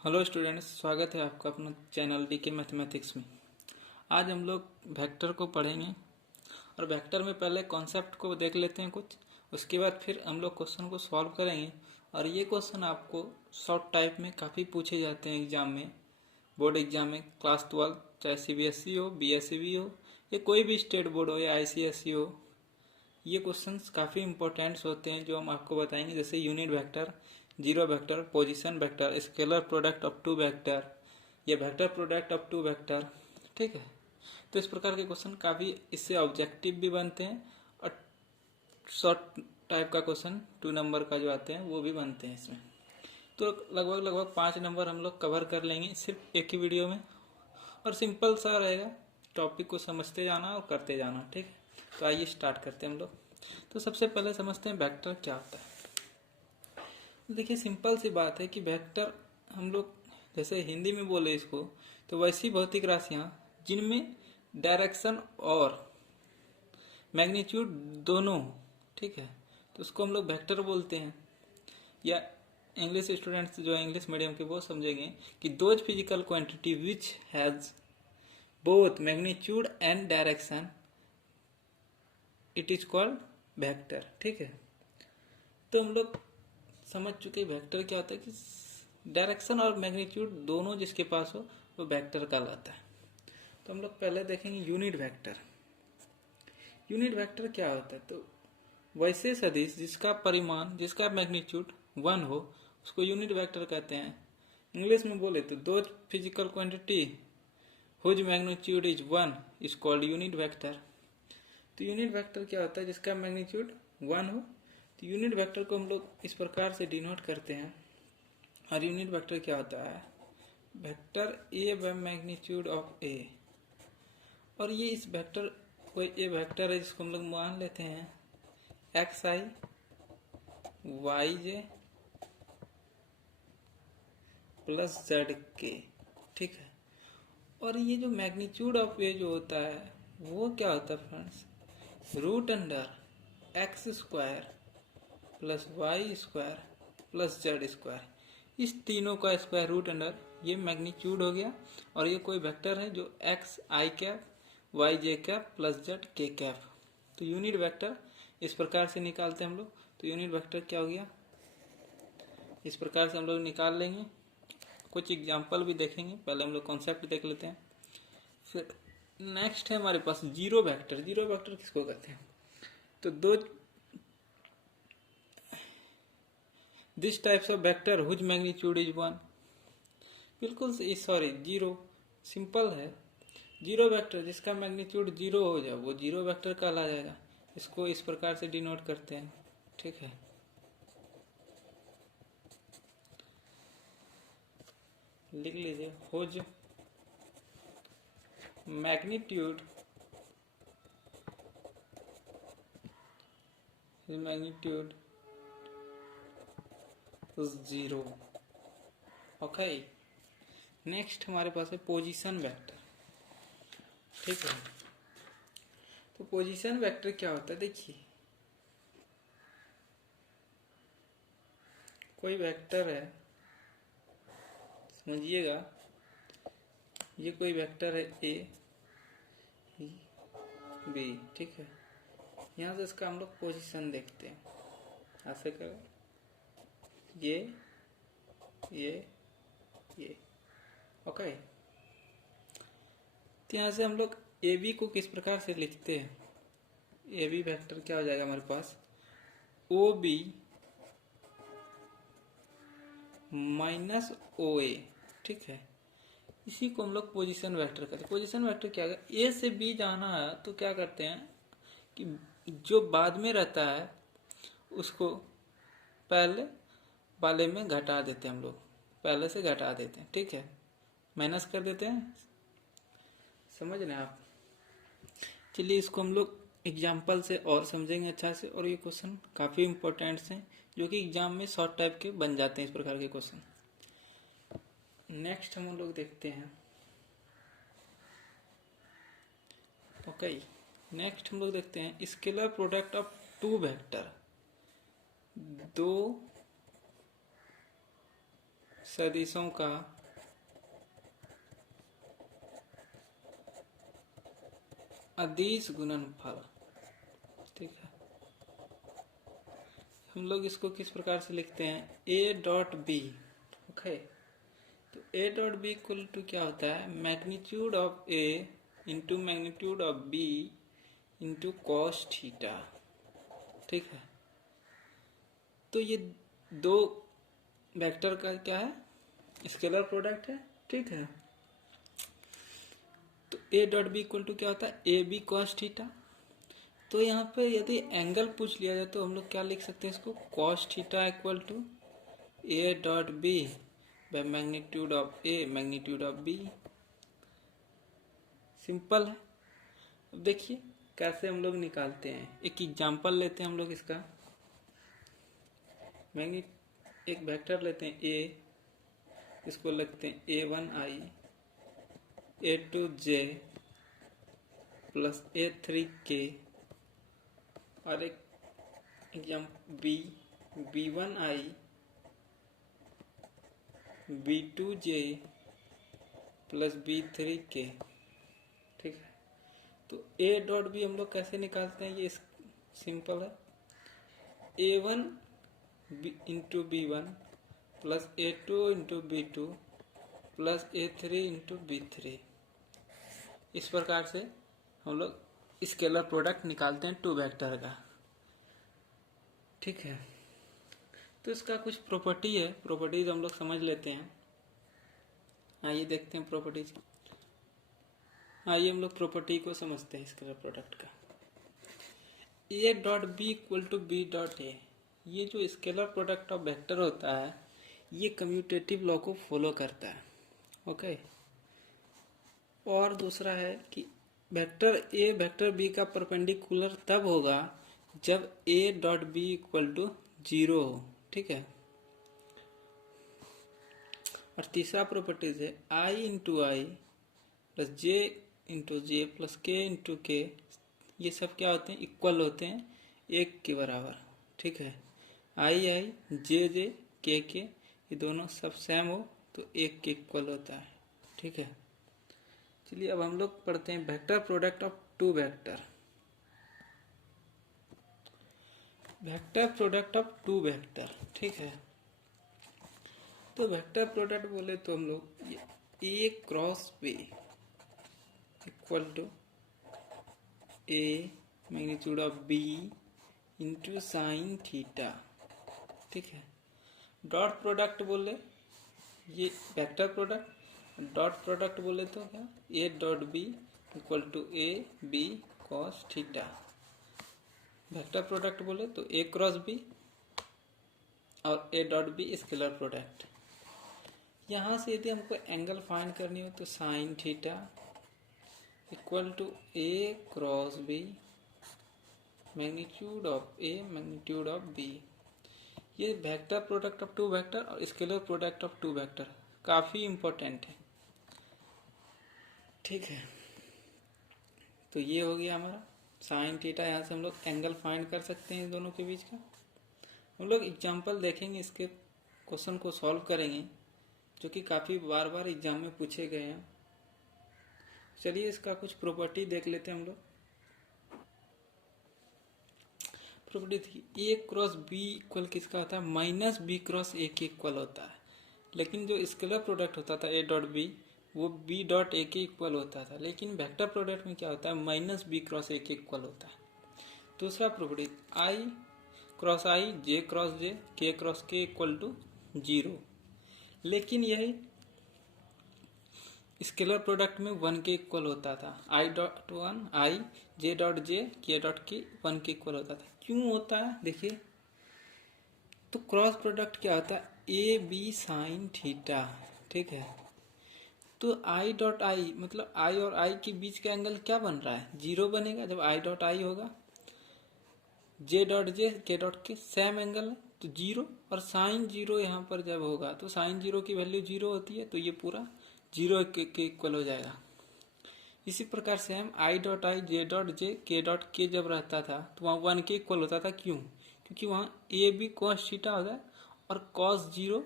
Hello students, स्वागत है आपका अपना चैनल डीके मैथमेटिक्स में। आज हम लोग वेक्टर को पढ़ेंगे और वेक्टर में पहले कॉन्सेप्ट को देख लेते हैं कुछ, उसके बाद फिर हम लोग क्वेश्चन को सॉल्व करेंगे। और ये क्वेश्चन आपको शॉर्ट टाइप में काफ़ी पूछे जाते हैं एग्जाम में, बोर्ड एग्जाम में, क्लास 12, चाहे CBSE हो, BSEB हो, या कोई भी स्टेट बोर्ड हो या ICSE हो। ये क्वेश्चंस काफ़ी इंपॉर्टेंट्स होते हैं जो हम आपको बताएंगे, जैसे unit vector, zero vector, position vector, scalar product up to vector या vector product up to vector. ठीक है, तो इस प्रकार के क्वेश्चन काफ़ी इससे ऑब्जेक्टिव भी बनते हैं और शॉर्ट टाइप का क्वेश्चन 2 नंबर का जो आते हैं वो भी बनते हैं इसमें। तो लगभग 5 नंबर हम लोग कवर कर लेंगे सिर्फ एक ही वीडियो में, और सिंपल सा रहेगा, टॉपिक को समझते जाना और करते जाना। ठीक है, तो आइए स्टार्ट करते हैं हम लोग। तो सबसे पहले समझते हैं वेक्टर क्या होता है। देखिए, सिंपल सी बात है कि वेक्टर हम लोग जैसे हिंदी में बोले इसको, तो वैसी भौतिक राशियां जिनमें डायरेक्शन और मैग्नीट्यूड दोनों, ठीक है, तो उसको हम लोग वेक्टर बोलते हैं। या इंग्लिश स्टूडेंट्स जो इंग्लिश मीडियम के वो समझेंगे कि those physical quantity which has both magnitude and direction, it is called vector. ठीक है, तो हम लोग समझ चुके वेक्टर क्या होता है कि डायरेक्शन और मैग्नीट्यूड दोनों जिसके पास हो वो वेक्टर कहलाता है। तो हम लोग पहले देखेंगे यूनिट वेक्टर। यूनिट वेक्टर क्या होता है, तो वैसे सदिश जिसका परिमाण, जिसका मैग्नीट्यूड 1 हो, उसको यूनिट वेक्टर कहते हैं। इंग्लिश में बोले तो दो physical quantity whose magnitude is 1 is called unit vector. तो यूनिट वेक्टर क्या होता है, जिसका मैग्नीट्यूड 1 हो। तो यूनिट वेक्टर को हम लोग इस प्रकार से डिनोट करते हैं। और यूनिट वेक्टर क्या होता है, vector A by magnitude of A. और ये इस वेक्टर कोई ए वेक्टर है जिसको हम लोग मान लेते हैं XI YJ प्लस ZK। ठीक है, और ये जो मैग्नीट्यूड ऑफ ए जो होता है वो क्या होता है friends, root under x square plus y square plus z square, इस तीनों का स्क्वायर रूट अंडर ये मैग्नीट्यूड हो गया। और ये कोई वेक्टर है जो x i cap y j cap plus z k cap. तो यूनिट वेक्टर इस प्रकार से निकालते हैं हम लोग। तो यूनिट वेक्टर क्या हो गया, इस प्रकार से हम लोग निकाल लेंगे। कुछ एग्जाम्पल भी देखेंगे, पहले हम लोग कॉन्सेप्ट देख लेते हैं। फिर नेक्स्ट है हमारे पास जीरो वेक्टर। जीरो वेक्टर किसको कहते हैं, तो दो this types of vector whose magnitude is 1। बिल्कुल सॉरी, जीरो सिंपल है। जीरो वेक्टर जिसका मैग्नीट्यूड 0 हो जाए वो जीरो वेक्टर कहला जाएगा। इसको इस प्रकार से डिनोट करते हैं। ठीक है, लिख लीजिए, whose magnitude magnitude 0। Okay, next हमारे पास है पोजीशन वेक्टर। ठीक है, तो पोजीशन वेक्टर क्या होता है, देखिए कोई वेक्टर है, समझिएगा, ये कोई वेक्टर है A B। ठीक है, यहाँ से इसका हम लोग पोजीशन देखते हैं, ऐसे करो, ये ओके। तो यहाँ से हम लोग AB को किस प्रकार से लिखते हैं, AB वेक्टर क्या हो जाएगा हमारे पास, OB माइनस OA। ठीक है, इसी को हम लोग पोजीशन वेक्टर कहते हैं। पोजीशन वेक्टर क्या है, A से B जाना है तो क्या करते हैं कि जो बाद में रहता है उसको पहले वाले में घटा देते हैं, हम लोग पहले से घटा देते हैं। ठीक है, माइनस कर देते हैं, समझ रहे हैं आप। चलिए इसको हम लोग एग्जाम्पल से और समझेंगे अच्छा से। और ये क्वेश्चन काफ़ी इंपॉर्टेंट हैं जो कि एग्जाम में शॉर्ट टाइप के बन जाते हैं इस प्रकार के क्वेश्चन। नेक्स्ट हम लोग देखते हैं, ओके, नेक्स्ट हम लोग देखते हैं scalar product of two vector. दो सदिशों का अदिश गुणनफल। ठीक है, हम लोग इसको किस प्रकार से लिखते हैं, ए डॉट बी। ओके, तो A dot B equal to क्या होता है, magnitude of A into magnitude of B into cos theta. ठीक है, तो ये दो वेक्टर का क्या है, स्केलर प्रोडक्ट है। ठीक है, तो A dot B equal to क्या होता है, ए बी कॉस थीटा। तो यहाँ पे यदि एंगल पूछ लिया जाए तो हम लोग क्या लिख सकते हैं इसको, cos theta equal to A dot B by magnitude of A magnitude of B. Simple है। अब देखिए कैसे हम लोग निकालते हैं, एक एग्जांपल लेते हैं हम लोग इसका। एक वेक्टर लेते हैं ए, इसको लिखते हैं a1i a2j प्लस a3k, और एक b b1i b2j plus b3k। ठीक है, तो a डॉट बी हम लोग कैसे निकालते हैं, ये सिंपल है, a1 into b1 plus a2 into b2 plus a3 into b3। इस प्रकार से हम लोग स्केलर प्रोडक्ट निकालते हैं टू वेक्टर का। ठीक है, तो इसका कुछ प्रॉपर्टी है, प्रॉपर्टीज हम लोग समझ लेते हैं। आइए देखते हैं प्रॉपर्टीज। आइए हम लोग प्रॉपर्टी को समझते हैं स्केलर प्रोडक्ट का। A dot B equal to B dot A, ये जो स्केलर प्रोडक्ट ऑफ वेक्टर होता है ये कम्यूटेटिव लॉ को फॉलो करता है। ओके, और दूसरा है कि वेक्टर ए वेक्टर बी का परपेंडिकुलर तब होगा जब A dot B equal to 0 हो। ठीक है, और तीसरा प्रॉपर्टीज है i into i plus j into j plus k into k, ये सब क्या होते हैं, इक्वल होते हैं एक के बराबर। ठीक है, आई आई जे जे के ये दोनों सब सेम हो तो एक के इक्वल होता है। ठीक है, चलिए अब हम लोग पढ़ते हैं vector product of two vector. Vector product of two vector. ठीक है, तो वेक्टर प्रोडक्ट बोले तो हम लोग A cross B equal to A magnitude of B into sine theta. ठीक है, डॉट प्रोडक्ट बोले ये वेक्टर प्रोडक्ट, डॉट प्रोडक्ट बोले तो क्या, A dot B equal to A B cos theta. Vector product बोले तो ए क्रॉस बी और A dot B scalar product. यहाँ से यदि हमको एंगल फाइंड करनी हो तो sine theta equal to A cross B magnitude of A magnitude of B. ये vector product of two vector और scalar product of two vector काफी इंपॉर्टेंट है। ठीक है, तो ये हो गया हमारा साइन थीटा। यहाँ से हम लोग एंगल फाइंड कर सकते हैं इन दोनों के बीच का। हम लोग एग्जांपल देखेंगे, इसके क्वेश्चन को सॉल्व करेंगे जो कि काफी बार बार एग्जाम में पूछे गए हैं। चलिए इसका कुछ प्रॉपर्टी देख लेते हैं हम लोग। प्रॉपर्टी थी ए क्रॉस बी इक्वल किसका होता है, माइनस बी क्रॉस ए के इक्वल होता है। लेकिन जो स्केलर प्रोडक्ट होता था ए डॉट बी वो बी डॉट ए के इक्वल होता था, लेकिन वेक्टर प्रोडक्ट में क्या होता है, माइनस बी क्रॉस ए के इक्वल होता है। दूसरा प्रॉपर्टी आई क्रॉस आई जे क्रॉस जे के क्रॉस के इक्वल टू 0, लेकिन यही स्केलर प्रोडक्ट में 1 के इक्वल होता था। I dot 1 I J dot J के डॉट के 1 के इक्वल होता था। क्यों होता है देखिए, तो क्रॉस प्रोडक्ट क्या होता है, ए बी साइन थीटा। ठीक है, तो आई डॉट आई मतलब आई और आई के बीच का एंगल क्या बन रहा है, 0 बनेगा जब आई डॉट आई होगा। जे डॉट जे के डॉट के सेम एंगल है तो 0, और साइन 0 यहाँ पर जब होगा तो साइन 0 की वैल्यू 0 होती है, तो ये पूरा 0 के इक्वल हो जाएगा। इसी प्रकार से हम I dot I J dot J के जब रहता था तो वहाँ 1 के इक्वल होता था। क्यों, क्योंकि वहाँ ए बी कॉस थीटा होता है और कॉस 0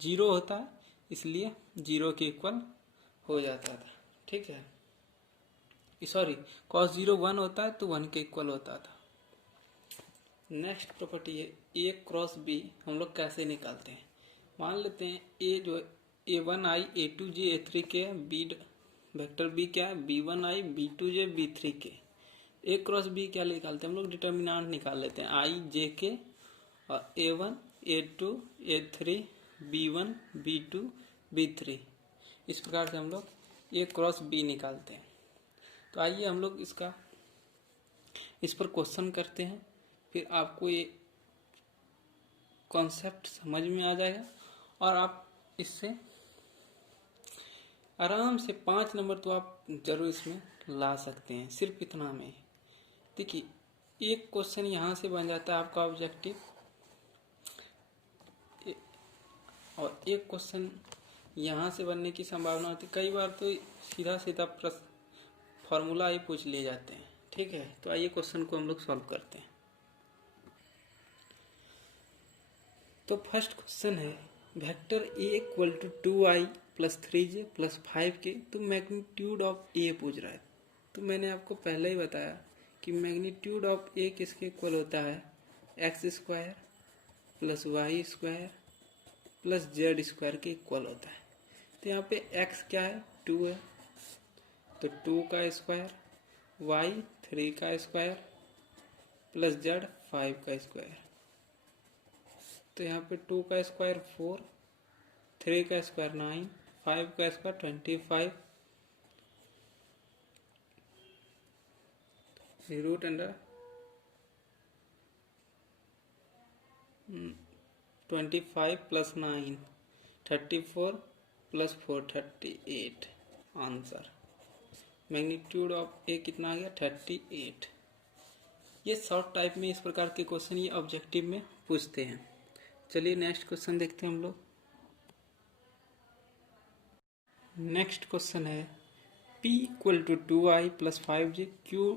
0 होता है, इसलिए 0 के इक्वल हो जाता था। ठीक है, सॉरी, cos 0 1 होता है तो 1 के इक्वल होता था। नेक्स्ट प्रॉपर्टी है a क्रॉस b। हम लोग कैसे निकालते हैं, मान लेते हैं a जो a1i a2j a3 के, b वेक्टर b क्या है b1i b2j b3 के। a क्रॉस b क्या निकालते हैं हम लोग, डिटर्मिनेंट निकाल लेते हैं i j के, और a1 a2 a3 b1 b2 b3, इस प्रकार से हम लोग a क्रॉस b निकालते हैं। तो आइए हम लोग इस पर क्वेश्चन करते हैं, फिर आपको ये कॉन्सेप्ट समझ में आ जाएगा और आप इससे आराम से 5 नंबर तो आप जरूर इसमें ला सकते हैं, सिर्फ इतना में। देखिए, एक क्वेश्चन यहाँ से बन जाता है आपका ऑब्जेक्टिव, और एक क्वेश्चन यहाँ से बनने की संभावना होती है। कई बार तो सीधा सीधा प्रश्न फॉर्मूला ही पूछ लिए जाते हैं। ठीक है, तो आइए क्वेश्चन को हम लोग सॉल्व करते हैं। तो फर्स्ट क्वेश्चन है vector a equal to 2i plus 3j plus 5k, तो मैग्नीट्यूड ऑफ a पूछ रहा है। तो मैंने आपको पहले ही बताया कि मैग्नीट्यूड ऑफ a किसके इक्वल होता है, x square plus y square plus z square के इक्वल होता है। तो यहाँ पे x क्या है 2 है, तो 2 का स्क्वायर, y 3 का स्क्वायर प्लस जेड 5 का स्क्वायर। तो यहाँ पे 2 का स्क्वायर 4, 3 का स्क्वायर 9, 5 का square 25, root under 25 plus 9 34 plus 4 38। Answer magnitude of A कितना आ गया 38। ये शॉर्ट टाइप में इस प्रकार के क्वेश्चन ये ऑब्जेक्टिव में पूछते हैं। चलिए नेक्स्ट क्वेश्चन देखते हैं हम लोग। नेक्स्ट क्वेश्चन है p equal to 2i plus 5j, q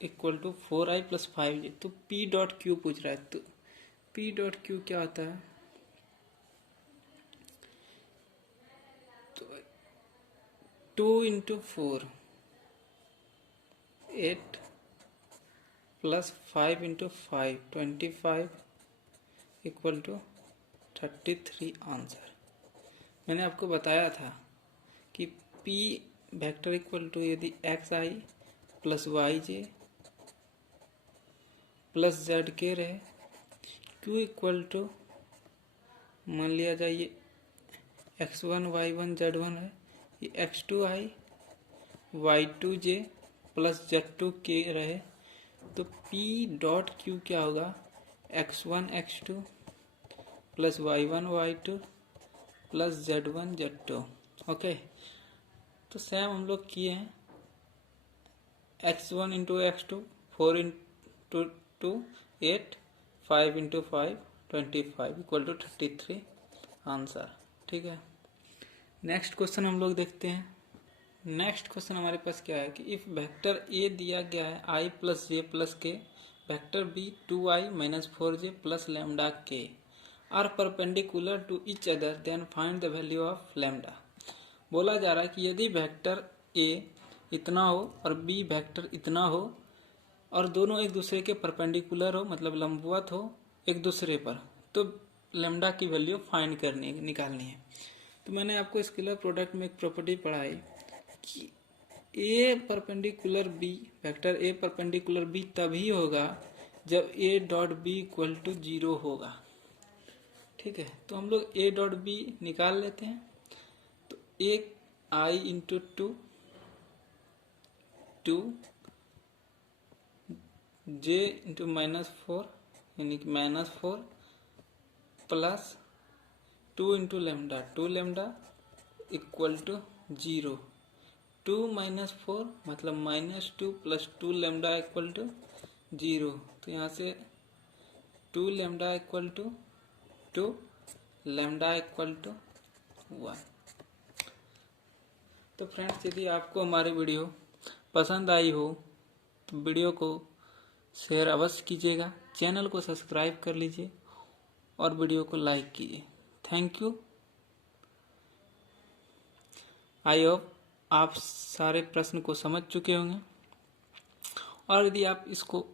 equal to 4i plus 5j। तो p डॉट क्यू पूछ रहा है, तो p डॉट क्यू क्या होता है, तो 2 into 4 8 plus 5 into 5 25 equal to 33। Answer मैंने आपको बताया था कि p वेक्टर इक्वल टू यदि x i plus y j plus z k रहे, q इक्वल टू मान लिया जाए ये x1 y1 z1 है, ये x2i y2j प्लस z2 के रहे, तो p डॉट q क्या होगा x1 x2 plus y1 y2 plus z1 z2। Okay, तो सेम हम लोग किए हैं, x1 into x2 4 into 2 8 5 into 5 25 equal to 33। Answer ठीक है। नेक्स्ट क्वेश्चन हम लोग देखते हैं। नेक्स्ट क्वेश्चन हमारे पास क्या है कि इफ वेक्टर a दिया गया है i plus J plus K, vector b 2i minus 4j plus lambda K are perpendicular to each other, then find the value of lambda. बोला जा रहा है कि यदि वेक्टर a इतना हो और b वेक्टर इतना हो और दोनों एक दूसरे के परपेंडिकुलर हो, मतलब लंबवत हो एक दूसरे पर, तो लैम्डा की वैल्यू फाइंड करनी निकालनी है। तो मैंने आपको स्केलर प्रोडक्ट में एक प्रॉपर्टी पढ़ाई कि a perpendicular b, vector a perpendicular b तभी होगा जब a dot b equal to 0 होगा। ठीक है, तो हम लोग a डॉट b निकाल लेते हैं। तो एक i इंटू 2 j इंटू -4 यानी कि -4 plus 2 into lambda 2 lambda equal to 0। 2 minus 4 मतलब -2 प्लस 2 लैम्डा इक्वल टू 0। तो यहाँ से 2 lambda equal to 2 lambda equal to 1। तो फ्रेंड्स, यदि आपको हमारी वीडियो पसंद आई हो तो वीडियो को शेयर अवश्य कीजिएगा, चैनल को सब्सक्राइब कर लीजिए और वीडियो को लाइक कीजिए। Thank you. आई होप आप सारे प्रश्न को समझ चुके होंगे, और यदि आप इसको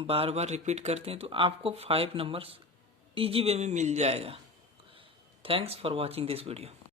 बार बार रिपीट करते हैं तो आपको 5 नंबर्स इजी वे में मिल जाएगा। Thanks for watching this video.